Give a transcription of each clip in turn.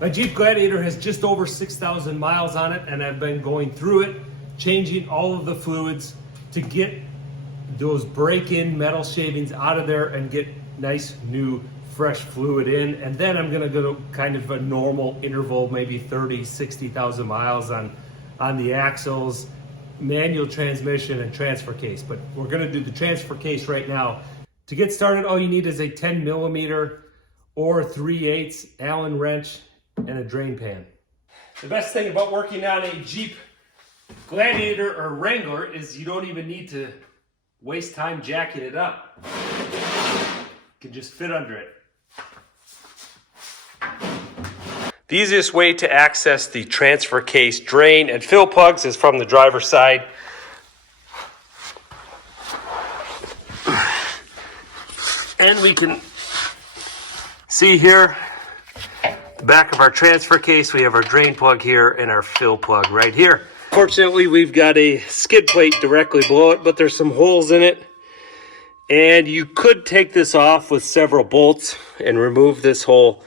My Jeep Gladiator has just over 6,000 miles on it, and I've been going through it, changing all of the fluids to get those break-in metal shavings out of there and get nice new fresh fluid in. And then I'm gonna go kind of a normal interval, maybe 30, 60,000 miles on the axles, manual transmission, and transfer case. But we're gonna do the transfer case right now. To get started, all you need is a 10 millimeter or 3/8 Allen wrench and a drain pan. The best thing about working on a Jeep Gladiator or Wrangler is you don't even need to waste time jacking it up. You can just fit under it. The easiest way to access the transfer case drain and fill plugs is from the driver's side. And we can see here, the back of our transfer case, we have our drain plug here and our fill plug right here. Fortunately, we've got a skid plate directly below it, but there's some holes in it. And you could take this off with several bolts and remove this whole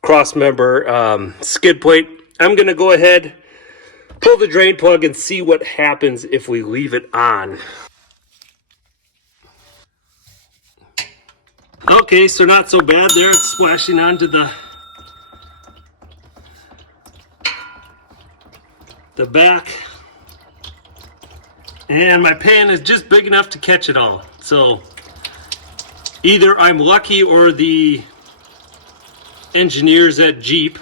cross member skid plate. I'm gonna go ahead, pull the drain plug and see what happens if we leave it on. Okay, so not so bad there. It's splashing onto the back. And my pan is just big enough to catch it all. So either I'm lucky or the engineers at Jeep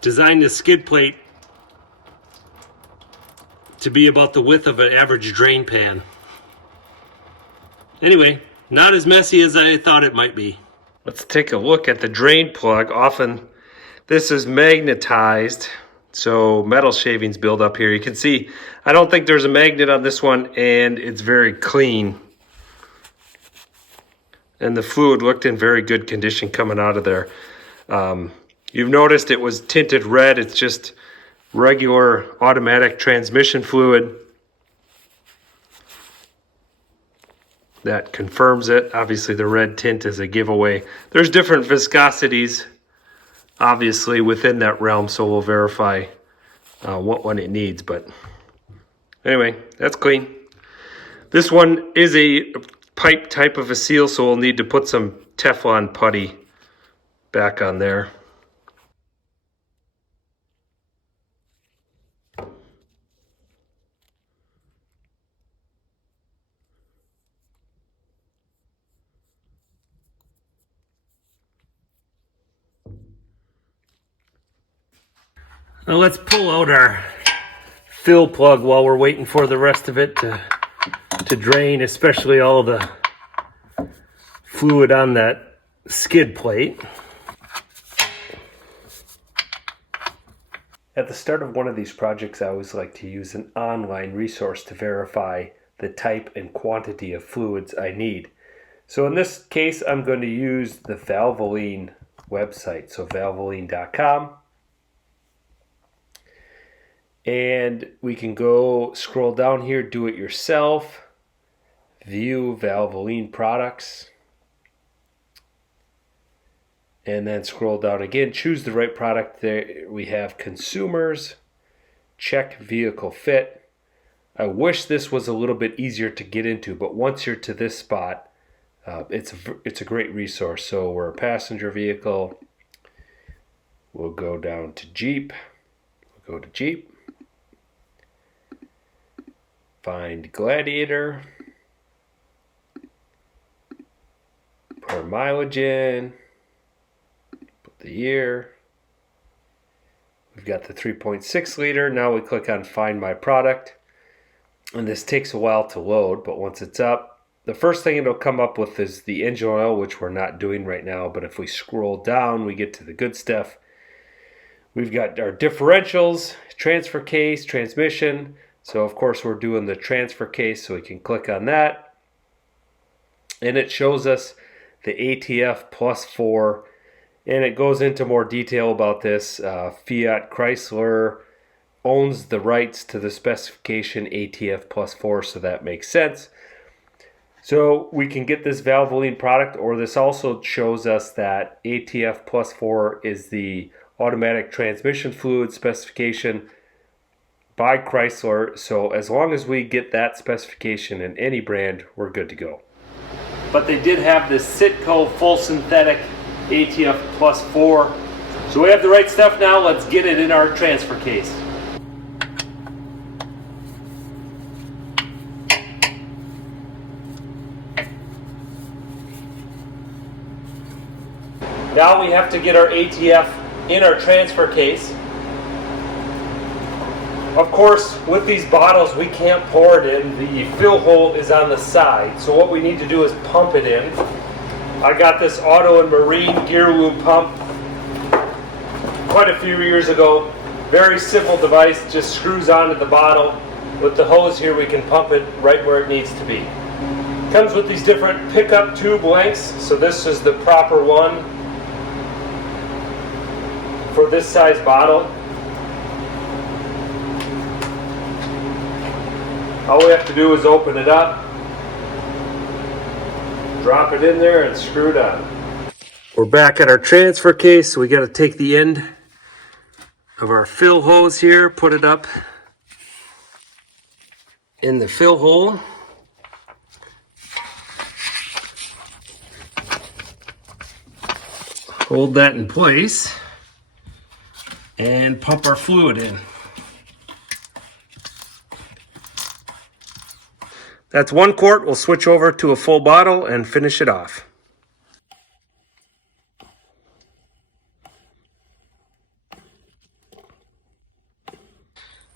designed the skid plate to be about the width of an average drain pan. Anyway, not as messy as I thought it might be. Let's take a look at the drain plug. Often this is magnetized, so metal shavings build up here. You can see, I don't think there's a magnet on this one, and it's very clean. And the fluid looked in very good condition coming out of there. You've noticed it was tinted red. It's just regular automatic transmission fluid. That confirms it. Obviously the red tint is a giveaway. There's different viscosities obviously within that realm, so we'll verify what one it needs. But anyway, that's clean. This one is a pipe type of a seal, so we'll need to put some Teflon putty back on there. Now let's pull out our fill plug while we're waiting for the rest of it to drain, especially all the fluid on that skid plate. At the start of one of these projects, I always like to use an online resource to verify the type and quantity of fluids I need. So in this case, I'm going to use the Valvoline website, so valvoline.com. And we can go scroll down here, do it yourself, view Valvoline products, and then scroll down again, choose the right product. There we have consumers, check vehicle fit. I wish this was a little bit easier to get into, but once you're to this spot, it's a great resource. So we're a passenger vehicle. We'll go down to Jeep. We'll go to Jeep. Find Gladiator, put our mileage in, put the year. We've got the 3.6 liter. Now we click on Find My Product, and this takes a while to load, but once it's up, the first thing it'll come up with is the engine oil, which we're not doing right now, but if we scroll down, we get to the good stuff. We've got our differentials, transfer case, transmission. So of course we're doing the transfer case, so we can click on that. And it shows us the ATF+4, and it goes into more detail about this. Fiat Chrysler owns the rights to the specification ATF+4, so that makes sense. So we can get this Valvoline product, or this also shows us that ATF+4 is the automatic transmission fluid specification by Chrysler. So as long as we get that specification in any brand, we're good to go. But they did have this Citco full synthetic ATF+4. So we have the right stuff now. Let's get it in our transfer case. Now we have to get our ATF in our transfer case. Of course, with these bottles, we can't pour it in. The fill hole is on the side. So what we need to do is pump it in. I got this Auto and Marine gear lube pump quite a few years ago. Very simple device, just screws onto the bottle. With the hose here, we can pump it right where it needs to be. Comes with these different pickup tube lengths. So this is the proper one for this size bottle. All we have to do is open it up, drop it in there, and screw it on. We're back at our transfer case, so we got to take the end of our fill hose here, put it up in the fill hole. Hold that in place and pump our fluid in. That's 1 quart. We'll switch over to a full bottle and finish it off.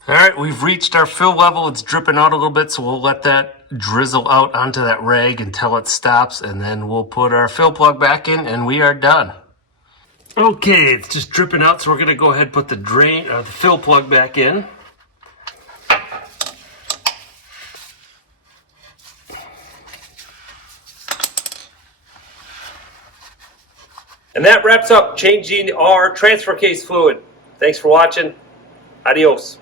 All right, we've reached our fill level. It's dripping out a little bit, so we'll let that drizzle out onto that rag until it stops, and then we'll put our fill plug back in, and we are done. Okay, it's just dripping out, so we're gonna go ahead and put the fill plug back in. And that wraps up changing our transfer case fluid. Thanks for watching. Adios.